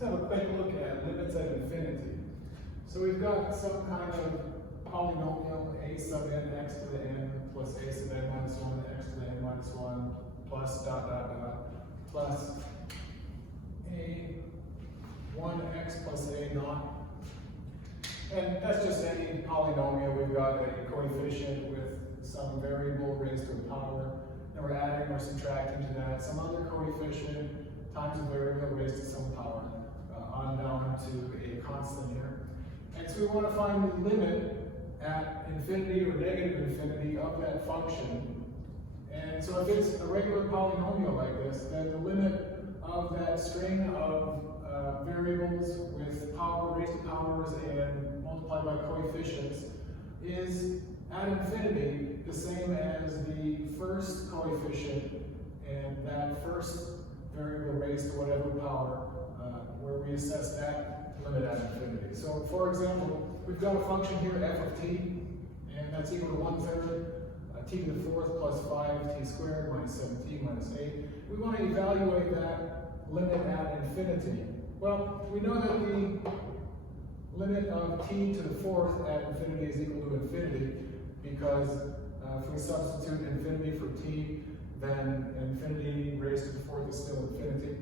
Let's have a quick look at limits at infinity. So we've got some kind of polynomial a sub n x to the n plus a sub n minus 1 x to the n minus 1 plus dot dot dot plus a 1x plus a naught. And that's just any polynomial. We've got a coefficient with some variable raised to a power, and we're adding or subtracting to that some other coefficient times a variable raised to some power, on down to a constant here. And so we want to find the limit at infinity or negative infinity of that function. And so if it's a regular polynomial like this, then the limit of that string of variables with power raised to powers and multiplied by coefficients is at infinity the same as the first coefficient and that first variable raised to whatever power, where we assess that limit at infinity. So for example, we've got a function here f of t, and that's equal to 1/3 t to the 4th plus 5t squared minus 7t minus 8. We want to evaluate that limit at infinity. Well, we know that the limit of t to the 4th at infinity is equal to infinity because if we substitute infinity for t, then infinity raised to the 4th is still infinity.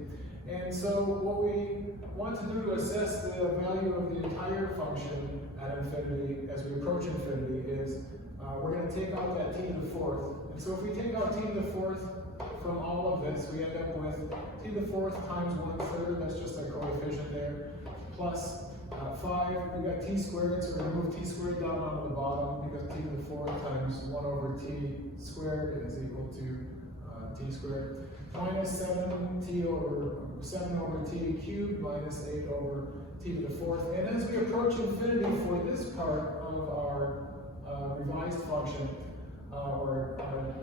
And so what we want to do to assess the value of the entire function at infinity as we approach infinity is we're going to take out that t to the 4th. And so if we take out t to the 4th from all of this, we end up with t to the 4th times 1/3, that's just a coefficient there, plus 5, we've got t squared, so we're going to move t squared down onto the bottom because t to the 4th times 1 over t squared is equal to t squared, minus 7 over t cubed minus 8 over t to the 4th. And as we approach infinity for this part of our revised function, or our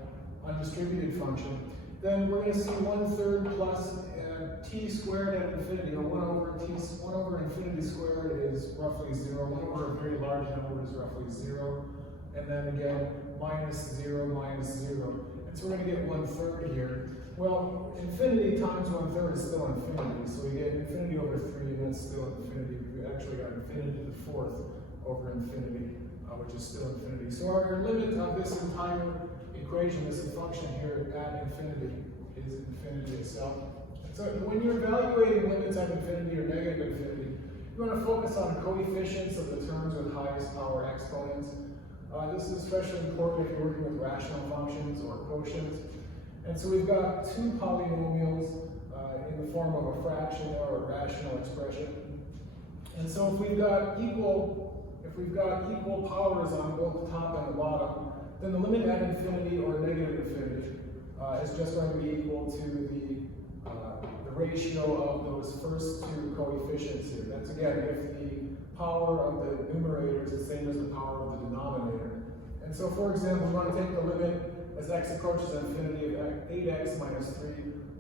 undistributed function, then we're going to see 1/3 plus t squared at infinity, or 1 over infinity squared is roughly 0. 1 over a very large number is roughly 0. And then again, minus 0 minus 0. And so we're going to get 1/3 here. Well, infinity times 1/3 is still infinity. So we get infinity over 3, and that's still infinity. We actually got infinity to the 4th over infinity, which is still infinity. So our limit of this entire equation, this function here at infinity, is infinity itself. So when you're evaluating limits at infinity or negative infinity, you want to focus on coefficients of the terms with highest power exponents. This is especially important if you're working with rational functions or quotients. And so we've got two polynomials in the form of a fraction or a rational expression. And so if we've got equal powers on both the top and the bottom, then the limit at infinity or negative infinity is just going to be equal to the ratio of those first two coefficients here. That's again if the power of the numerator is the same as the power of the denominator. And so for example, we want to take the limit as x approaches infinity of 8x minus 3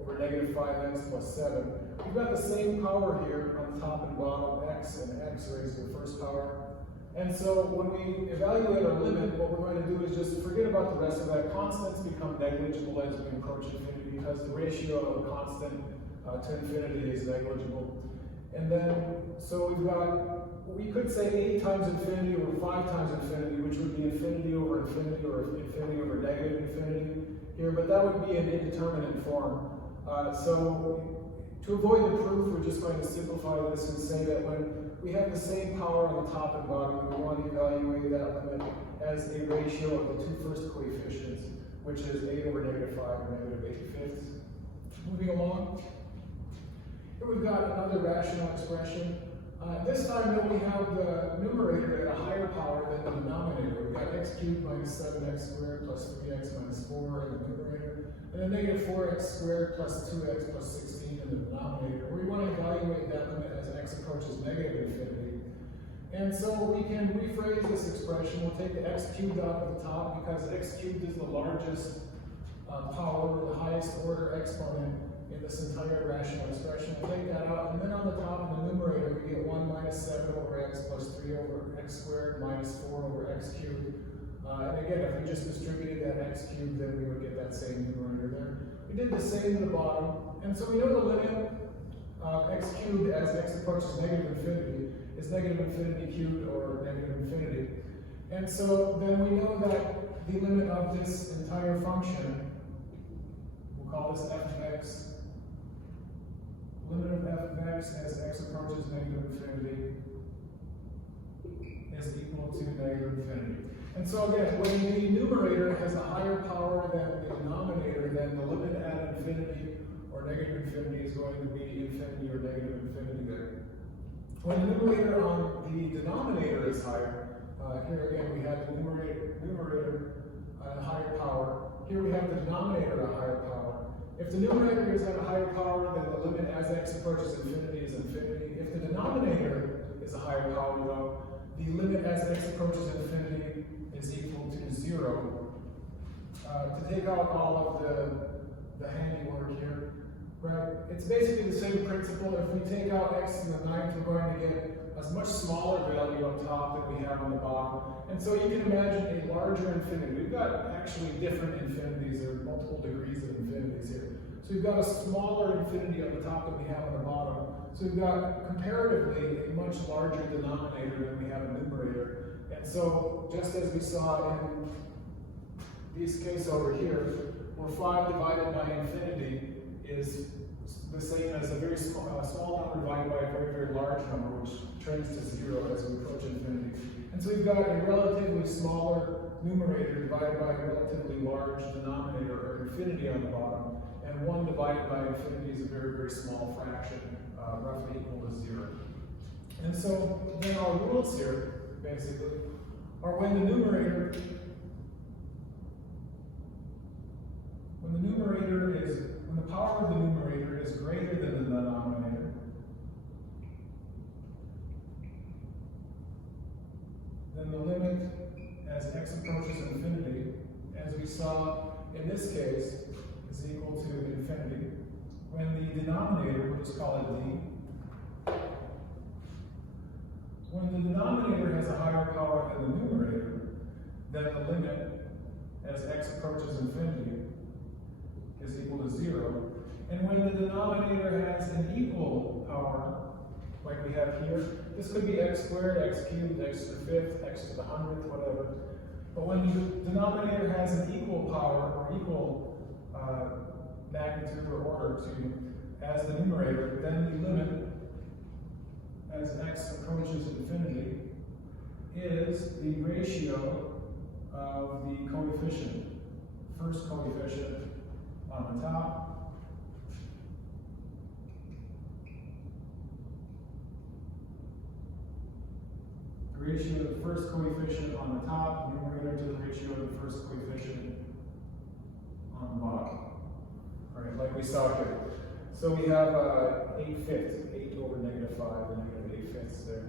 over negative 5x plus 7. We've got the same power here on the top and bottom, x and x raised to the first power. And so when we evaluate our limit, what we're going to do is just forget about the rest of that. Constants become negligible as we approach infinity because the ratio of a constant to infinity is negligible. And then, so we could say 8 times infinity over 5 times infinity, which would be infinity over infinity or infinity over negative infinity here, but that would be an indeterminate form. So to avoid the proof, we're just going to simplify this and say that when we have the same power on the top and bottom, we want to evaluate that limit as a ratio of the two first coefficients, which is 8 over negative 5 or negative 8/5. Moving along. Here we've got another rational expression. This time though we have the numerator at a higher power than the denominator. We've got x cubed minus 7x squared plus 3x minus 4 in the numerator, and then negative 4x squared plus 2x plus 16 in the denominator. We want to evaluate that limit as x approaches negative infinity. And so we can rephrase this expression. We'll take the x cubed out of the top because x cubed is the largest power, the highest order exponent in this entire rational expression. We'll take that out, and then on the top of the numerator we get 1 minus 7 over x plus 3 over x squared minus 4 over x cubed. And again, if we just distributed that x cubed, then we would get that same numerator there. We did the same in the bottom, and so we know the limit X cubed as x approaches negative infinity is negative infinity cubed or negative infinity. And so then we know that the limit of this entire function, we'll call this f of x, limit of f of x as x approaches negative infinity is equal to negative infinity. And so again, when the numerator has a higher power than the denominator, then the limit at infinity or negative infinity is going to be infinity or negative infinity there. When the numerator on the denominator is higher, here again we have the numerator at a higher power. Here we have the denominator at a higher power. If the numerator is at a higher power, then the limit as x approaches infinity is infinity. If the denominator is a higher power, though, the limit as x approaches infinity is equal to 0. To take out all of the handiwork here, right? It's basically the same principle. If we take out x to the 9th, we're going to get a much smaller value on top than we have on the bottom. And so you can imagine a larger infinity. We've got actually different infinities, or multiple degrees of infinities here. So we've got a smaller infinity on the top than we have on the bottom. So we've got comparatively a much larger denominator than we have a numerator. And so just as we saw in this case over here, where 5 divided by infinity is the same as a very small number divided by a very, very large number, which trends to 0 as we approach infinity. And so we've got a relatively smaller numerator divided by a relatively large denominator, or infinity on the bottom, and 1 divided by infinity is a very, very small fraction, roughly equal to 0. And so then our rules here, basically, are when the power of the numerator is greater than the denominator, then the limit as x approaches infinity, as we saw in this case, is equal to infinity. When the denominator, we'll just call it d, when the denominator has a higher power than the numerator, then the limit as x approaches infinity is equal to 0. And when the denominator has an equal power, like we have here, this could be x squared, x cubed, x to the 5th, x to the 100th, whatever. But when the denominator has an equal power, or equal magnitude or order to as the numerator, then the limit as x approaches infinity is the ratio of the coefficient, first coefficient on the top the ratio of the first coefficient on the top, numerator, to the ratio of the first coefficient on the bottom. All right, like we saw here. So we have 8/5, 8 over -5, and -8/5 there.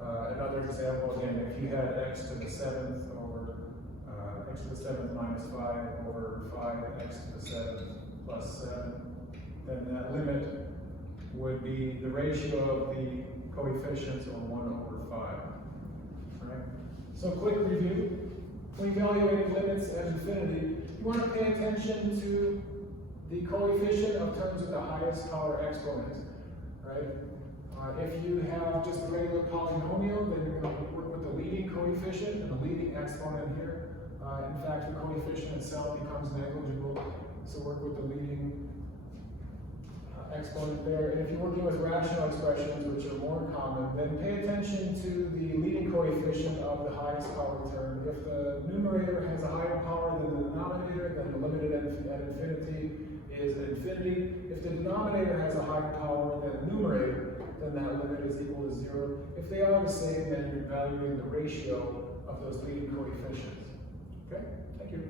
Another example, again, if you had x to the 7th over x to the 7th minus 5 over 5x to the 7th plus 7, then that limit would be the ratio of the coefficients, or 1 over 5. All right? So quick review. When evaluating limits at infinity, you want to pay attention to the coefficient of terms with the highest power exponent, right? If you have just a regular polynomial, then you're going to work with the leading coefficient and the leading exponent here. In fact, the coefficient itself becomes negligible, so work with the leading exponent there. And if you're working with rational expressions, which are more common, then pay attention to the leading coefficient of the highest power term. If the numerator has a higher power than the denominator, then the limit at infinity is infinity. If the denominator has a higher power than the numerator, then that limit is equal to 0. If they are the same, then you're evaluating the ratio of those leading coefficients. Okay? Thank you.